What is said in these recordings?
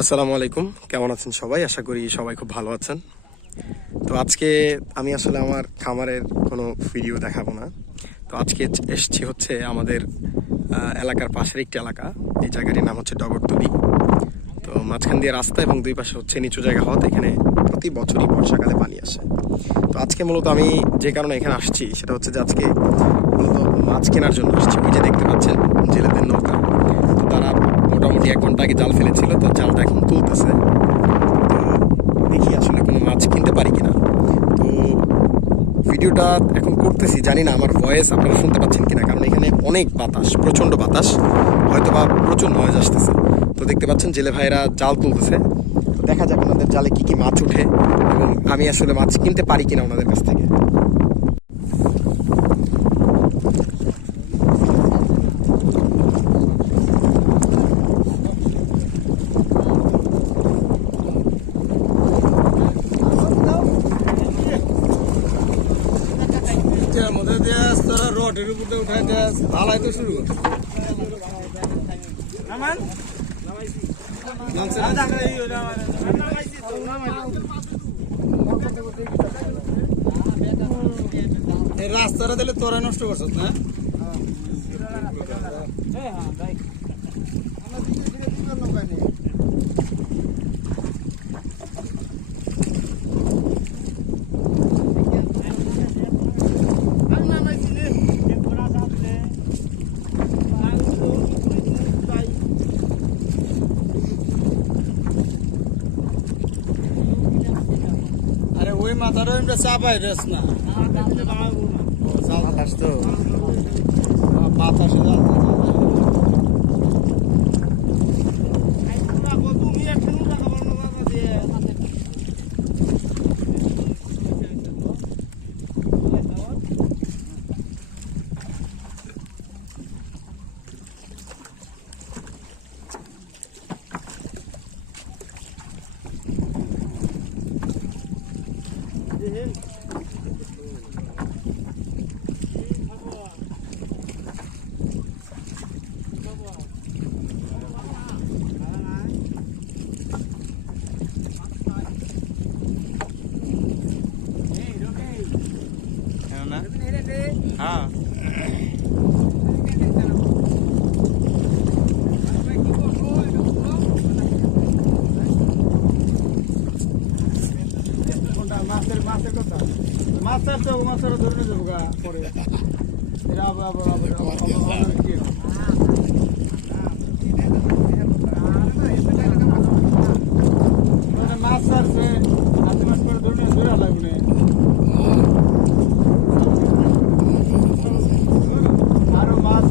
আসসালামু আলাইকুম, কেমন আছেন সবাই? আশা করি সবাই খুব ভালো আছেন। তো আজকে আমি আসলে আমার খামারের কোনো ভিডিও দেখাবো না। তো আজকে এসছি হচ্ছে আমাদের এলাকার পাশের একটি এলাকা। এই জায়গাটির নাম হচ্ছে ডগরতলি। তো মাঝখান দিয়ে রাস্তা এবং দুই পাশে হচ্ছে নিচু জায়গা হওয়াতে এখানে প্রতি বছরই বর্ষাকালে পানি আসে। তো আজকে মূলত আমি যে কারণে এখানে আসছি সেটা হচ্ছে যে আজকে মূলত মাছ কেনার জন্য আসছি। ওই যে দেখতে পাচ্ছেন জেলেদের নৌকা, তো তারা মোটামুটি 1 ঘন্টা আগে জাল ফেলেছিল, তো জালটা এখন তুলতেছে। তো দেখি আসলে কোনো মাছ কিনতে পারি কিনা। তো ভিডিওটা এখন করতেছি, জানি না আমার ভয়েস আপনারা শুনতে পাচ্ছেন কিনা, কারণ এখানে অনেক বাতাস, প্রচণ্ড বাতাস, হয়তো বা প্রচুর নয়েজ আসতেছে। তো দেখতে পাচ্ছেন জেলে ভাইরা জাল তুলতেছে। তো দেখা যাক ওনাদের জালে কি কি মাছ ওঠে এবং আমি আসলে মাছ কিনতে পারি কিনা ওনাদের কাছ থেকে। মধ্যে দিয়ে তোরা রডের উপরে উঠাই দিয়ে ঢালাই তো শুরু কর। এই রাস্তাটা দিলে তোরা নষ্ট করছ না? আরে ওই মাথাটা এমনি চাপাই দেস না, বাতাস তো বাতাসে হ্যাঁ। মাছের কথা মাছের তো মাছের ধরে যাবো গা পরে এরা কি মাছ ছাড়ছে আধি মাস পরে ধরে লাগবে আরো মাছ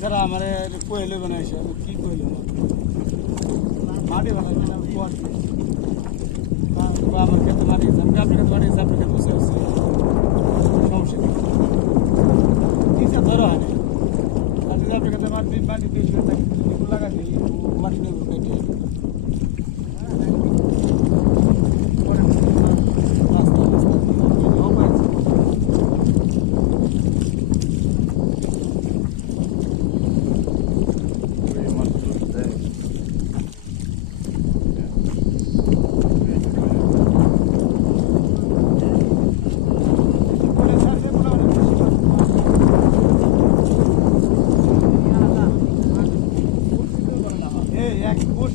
স্যার আমার কোয়েলে বানাইছে, আমি কি কোয়েলে মাটি বানাইছে না কোয়ারছে আমার ক্ষেত্রে মাটি আমি আপনার কাছে মাটি আপনার কাছে বসে আসছি সমস্যা কিছু ধরো হয় না। আর যদি আপনার কাছে মাটি মাটি দিয়ে লাগা দিই মাটি নেই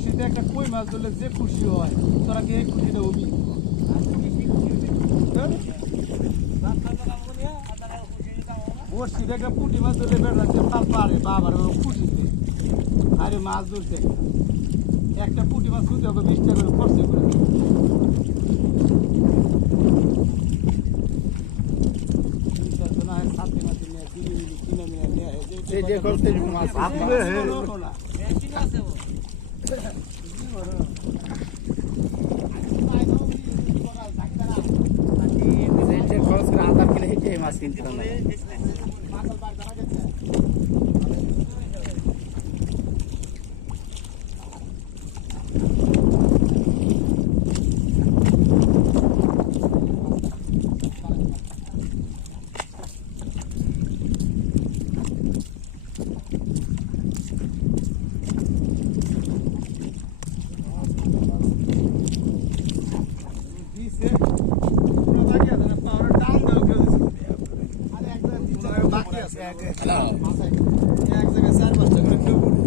কেটে একটা কই মাছ ধরলে যে খুশি হয়, তোরা কি এই খুশিটা হবি? বসিতে একটা পুঁটি মাছ ধরলে বেড়াচ্ছে তার পারে বাবার খুশিতে আরে মাছ ধরছে একটা পুঁটি মাছ ধরতে হবে 20 টাকা করে খরচে করে খরচ করে আধার কিনে মাছ কিনতে জায়গায় 4-5টা করে কেউ করে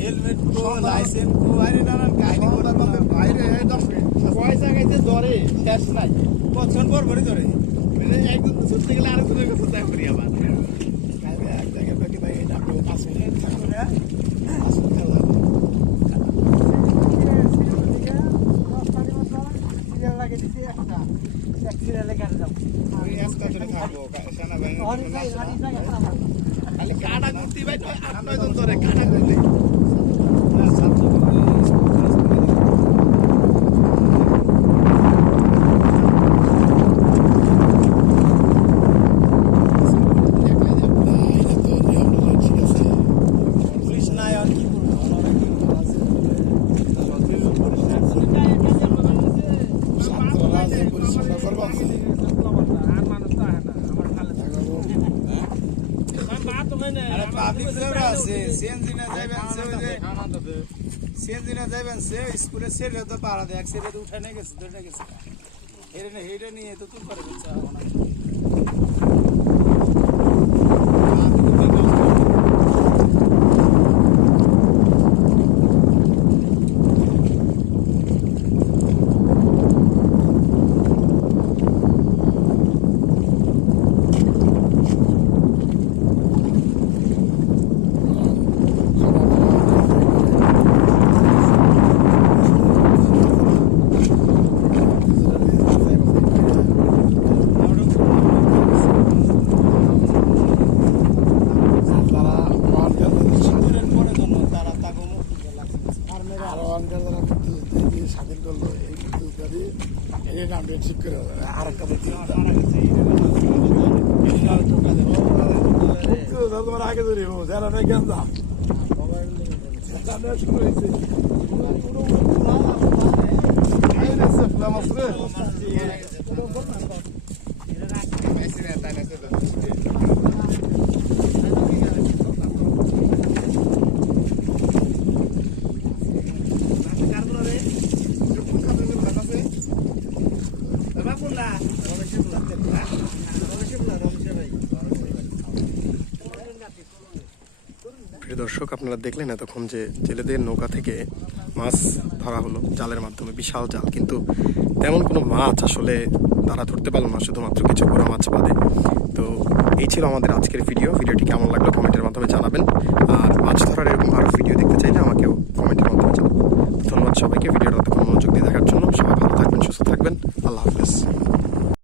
হেলমেট লাইসেন্স বাইরে নানান কাহিনী বাইরে 10 মিনিট কয় জায়গায় যে ধরে শেষ নাই বছর পর ভরে ধরে একদম ছুটতে গেলে আরেকজনের কাছে দেখা করি আবার এক জায়গায় বাকি ভাই এটা 5 মিনিট থাকবে না 5 মিনিট লাগে দিছি একটা সিরিয়ালে কাটে যাব আমি আজকে ধরে থাকবো সেনা বাহিনী খালি কাটা করতে ভাই 8-9 জন ধরে কাটা করতে স্কুলের সেরে তো পাড়া দেয় এক সেরে তো উঠে নিয়ে গেছে ধরে গেছে হেরে নিয়ে তো তুল করে দিচ্ছে স্বাধীন করলো এই এই নামটা ঠিক করে আর একটা তোমার আগে ধরি যারা নেই গেন্দা শুরু হয়েছে প্রিয় দর্শক, আপনারা দেখলেন এতক্ষণ যে জেলেদের নৌকা থেকে মাছ ধরা হলো জালের মাধ্যমে, বিশাল জাল, কিন্তু তেমন কোনো মাছ আসলে তারা ধরতে পারলো না, শুধুমাত্র কিছু বড় মাছ বাদে। তো এই ছিল আমাদের আজকের ভিডিওটি কেমন লাগলো কমেন্টের মাধ্যমে জানাবেন। আর মাছ ধরার এরকম আরও ভিডিও দেখতে চাইলে আমাকেও